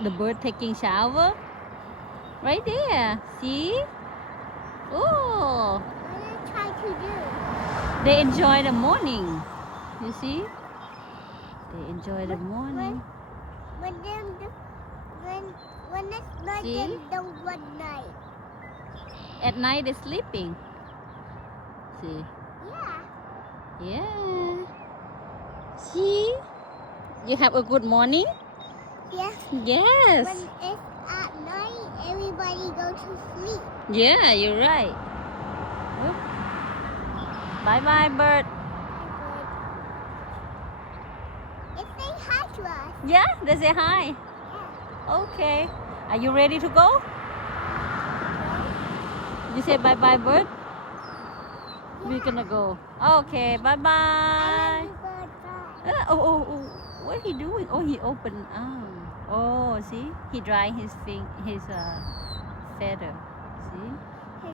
The bird taking shower. Right there. See? Oh, What are they trying to do? they enjoy the morning. You see? They enjoy the morning. When them do, when it's night, See? them don't run night. At night they're sleeping. See? Yeah. Yeah. See? You have a good morning? Yes. Yes. When it's at night, everybody go to sleep. Yeah, you're right. Bye bye, bird. It say hi to us. Yeah, they say hi. Yeah. Okay. Are you ready to go? You say bye bye, bird? We're gonna go. Okay, bye I bye. love you, bird. Bye. Oh. What he doing? Oh, he opened. Oh, see, he drying his feather. See.